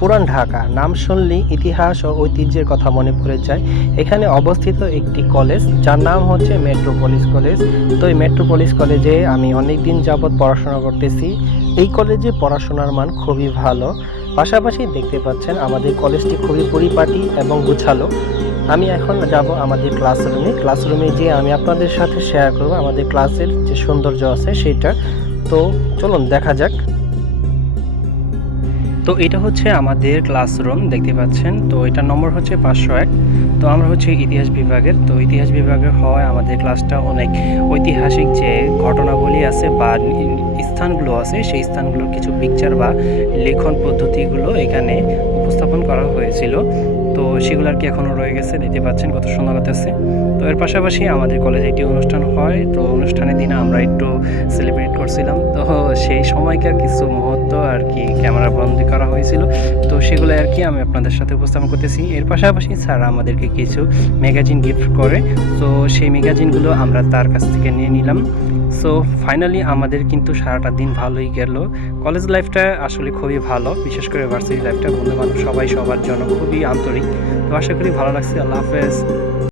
পুরান ঢাকা নাম শুনলেই ইতিহাস ও ঐতিহ্যের কথা মনে পড়ে যায়। এখানে অবস্থিত একটি কলেজ যার নাম হচ্ছে মেট্রোপলিস কলেজ। তো এই মেট্রোপলিস কলেজে আমি অনেক দিন যাবৎ পড়াশোনা করতেছি। এই কলেজে পড়াশোনার মান খুবই ভালো। পাশাপাশি দেখতে পাচ্ছেন আমাদের কলেজটি খুবই পরিপাটি এবং গুছালো। আমি এখন যাব আমাদের ক্লাসরুমে যেয়ে আমি আপনাদের সাথে শেয়ার করব আমাদের ক্লাসের যে সৌন্দর্য আছে সেটা। তো চলুন দেখা যাক। তো এটা হচ্ছে আমাদের ক্লাসরুম, দেখতে পাচ্ছেন। তো এটার নম্বর হচ্ছে 501। তো আমরা হচ্ছে ইতিহাস বিভাগের। তো ইতিহাস বিভাগের হওয়ায় আমাদের ক্লাসটা অনেক ঐতিহাসিক যে ঘটনাবলী আছে বা স্থানগুলো আছে সেই স্থানগুলোর কিছু পিকচার বা লেখন পদ্ধতিগুলো এখানে উপস্থাপন করা হয়েছিল। তো সেগুলো আর কি এখনও রয়ে গেছে, দেখতে পাচ্ছেন কত সুন্দর লাগতেছে। তো এর পাশাপাশি আমাদের কলেজে একটি অনুষ্ঠান হয়। তো অনুষ্ঠানের দিনে আমরা একটু সেলিব্রেট করছিলাম। তো সেই সময়কার কিছু মুহূর্ত আর কি ক্যামেরা বন্দি করা হয়েছিল। তো সেগুলো আর কি আমি আপনাদের সাথে উপস্থাপন করতেছি। এর পাশাপাশি স্যার আমাদেরকে কিছু ম্যাগাজিন গিফট করে। তো সেই ম্যাগাজিনগুলো আমরা তার কাছ থেকে নিয়ে নিলাম। সো ফাইনালি আমাদের কিন্তু সারাটা দিন ভালোই গেল। কলেজ লাইফটা আসলে খুবই ভালো, বিশেষ করে ভার্সিটি লাইফটা। বন্ধু বান্ধব সবাই সবার জন্য খুবই আন্তরিক। তো আশা করি ভালো লাগছে। আল্লাহ হাফেজ।